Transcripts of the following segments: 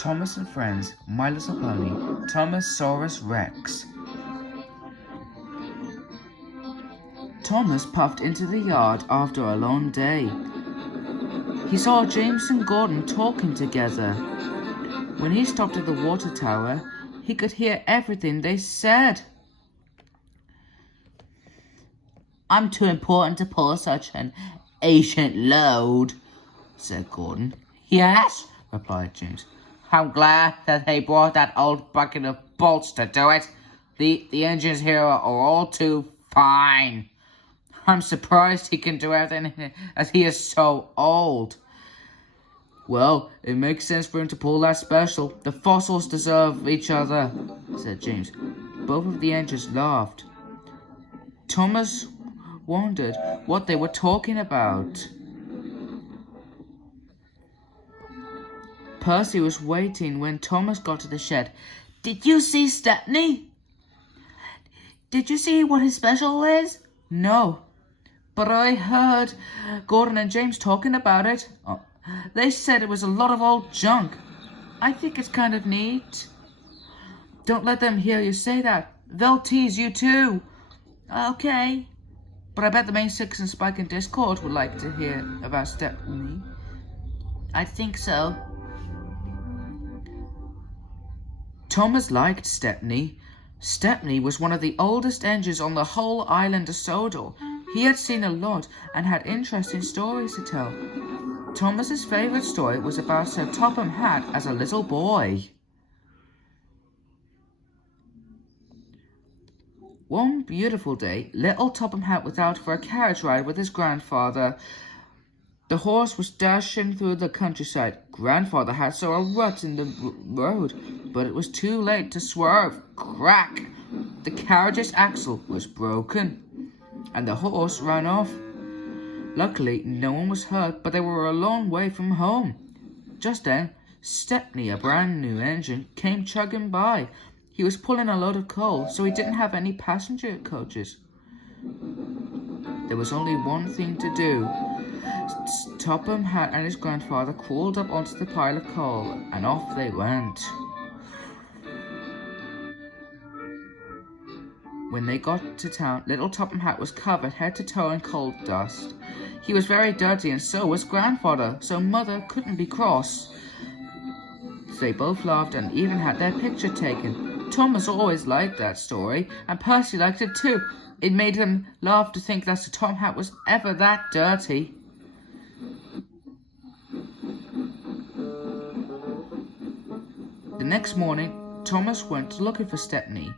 Thomas and Friends, My Little Pony, Thomas-Saurus Rex. Thomas puffed into the yard after a long day. He saw James and Gordon talking together. When he stopped at the water tower, he could hear everything they said. "I'm too important to pull such an ancient load," said Gordon. "Yes," replied James. "I'm glad that they brought that old bucket of bolts to do it. The engines here are all too fine. I'm surprised he can do everything as he is so old." "Well, it makes sense for him to pull that special. The fossils deserve each other," said James. Both of the engines laughed. Thomas wondered what they were talking about. Percy was waiting when Thomas got to the shed. "Did you see Stepney? Did you see what his special is?" "No, but I heard Gordon and James talking about it. They said it was a lot of old junk. I think it's kind of neat." "Don't let them hear you say that. They'll tease you too." "Okay. But I bet the main Six and Spike in Discord would like to hear about Stepney." "I think so." Thomas liked Stepney. Stepney was one of the oldest engines on the whole island of Sodor. He had seen a lot and had interesting stories to tell. Thomas's favourite story was about Sir Topham Hatt as a little boy. One beautiful day, little Topham Hatt was out for a carriage ride with his grandfather. The horse was dashing through the countryside. Grandfather Hatt saw a rut in the road, but it was too late to swerve. Crack! The carriage's axle was broken, and the horse ran off. Luckily, no one was hurt, but they were a long way from home. Just then, Stepney, a brand new engine, came chugging by. He was pulling a load of coal, so he didn't have any passenger coaches. There was only one thing to do. Topham Hatt and his grandfather crawled up onto the pile of coal, and off they went. When they got to town, little Topham Hatt was covered head to toe in coal dust. He was very dirty, and so was Grandfather, so Mother couldn't be cross. They both laughed and even had their picture taken. Thomas always liked that story, and Percy liked it too. It made him laugh to think that Sir Topham Hatt was ever that dirty. The next morning, Thomas went looking for Stepney.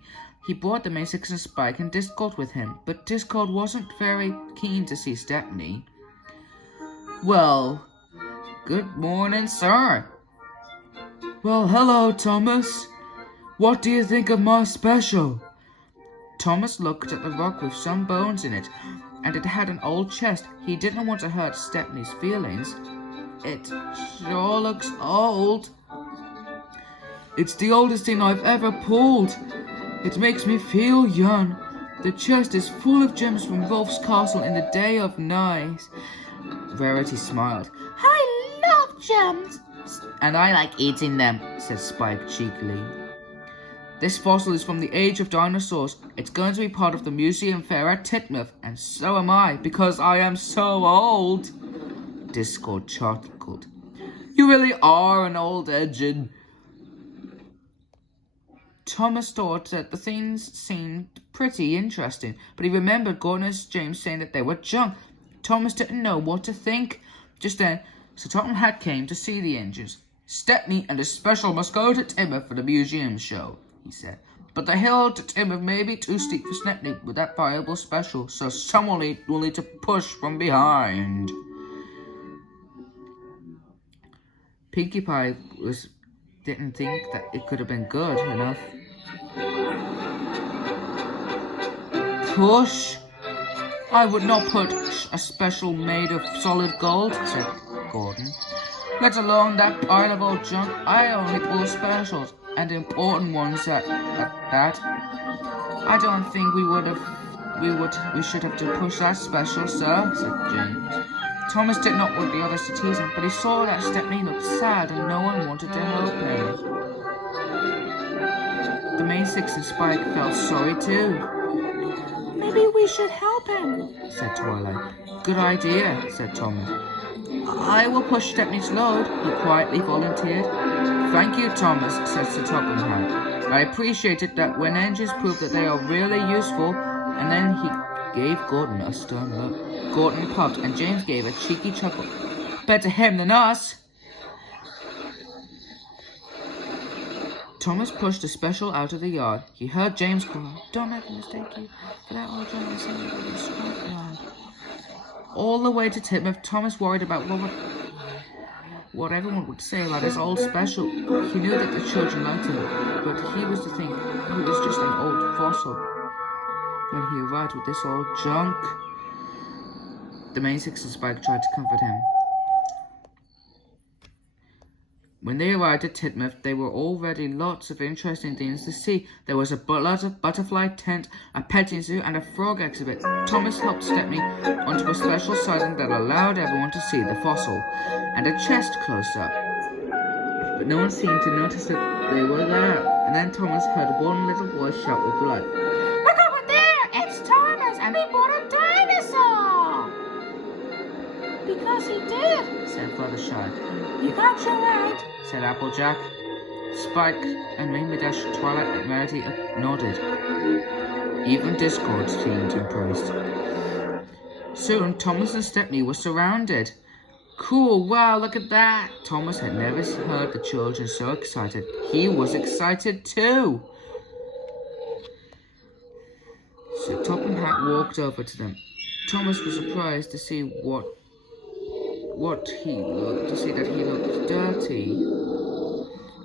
He brought the main Six and Spike and Discord with him, but Discord wasn't very keen to see Stepney. "Well, good morning, sir." "Well, hello, Thomas. What do you think of my special?" Thomas looked at the rock with some bones in it, and it had an old chest. He didn't want to hurt Stepney's feelings. "It sure looks old." "It's the oldest thing I've ever pulled. It makes me feel young. The chest is full of gems from Rolf's castle in the day of night." Rarity smiled. "I love gems." "And I like eating them," said Spike cheekily. "This fossil is from the age of dinosaurs. It's going to be part of the museum fair at Tidmouth, and so am I, because I am so old." Discord chuckled. "You really are an old engine." Thomas thought that the things seemed pretty interesting, but he remembered Gordon and James saying that they were junk. Thomas didn't know what to think. Just then, Sir Topham Hatt came to see the engines. "Stepney and his special must go to Tidmouth for the museum show," he said. "But the hill to Tidmouth may be too steep for Stepney with that valuable special, so someone will need to push from behind." Pinkie Pie didn't think that it could have been good enough. "Push? I would not push a special made of solid gold," said Gordon. "Let alone that pile of old junk. I only pull specials, and important ones at that. I don't think we should have to push that special, sir," said James. Thomas did not want the others to tease him, but he saw that Stepney looked sad and no one wanted to help him. The main six and Spike felt sorry too. Maybe we should help him, said Twilight. Good idea, said Thomas. I will push Stepney's load, he quietly volunteered. Thank you, Thomas, said Sir Topham Hatt. I appreciate it that when engines prove that they are really useful. And then he gave Gordon a stern look. Gordon puffed, and James gave a cheeky chuckle. Better him than us. Thomas pushed the special out of the yard. He heard James cry, Don't make a mistake, you. For that old gentleman said it was a scrapyard. All the way to Tidmouth, Thomas worried about what everyone would say about his old special. He knew that the children liked him, but he was to think he was just an old fossil. When he arrived with this old junk, the main six and Spike tried to comfort him. When they arrived at Tidmouth, there were already lots of interesting things to see. There was a butterfly tent, a petting zoo, and a frog exhibit. Thomas helped Stepney onto a special siding that allowed everyone to see the fossil, and a chest close up. But no one seemed to notice that they were there. And then Thomas heard one little voice shout with delight. Look over there! It's Thomas, and he bought a dinosaur! Because he did, said Fluttershy. You got your right, said Applejack. Spike and Rainbow Dash, Twilight and Rarity nodded. Even Discord seemed impressed. Soon, Thomas and Stepney were surrounded. Cool, wow, look at that! Thomas had never heard the children so excited. He was excited too. So Topham Hatt walked over to them. Thomas was surprised to see that he looked dirty.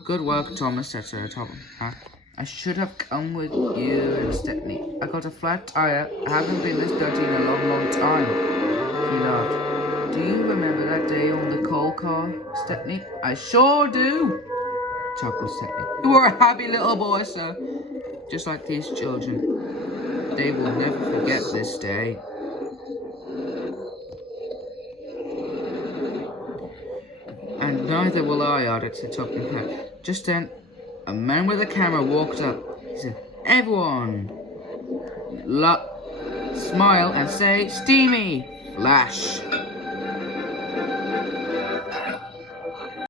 Good work, Thomas, said Sir Topham Hatt. I should have come with you and Stepney. I got a flat tire. I haven't been this dirty in a long, long time. He laughed. Do you remember that day on the coal car, Stepney? I sure do, chuckled Stepney. You were a happy little boy, sir. Just like these children. They will never forget this day. And neither will I, added Sir Topham Hatt. Just then, a man with a camera walked up. He said, Everyone, smile and say, Steamy! Flash!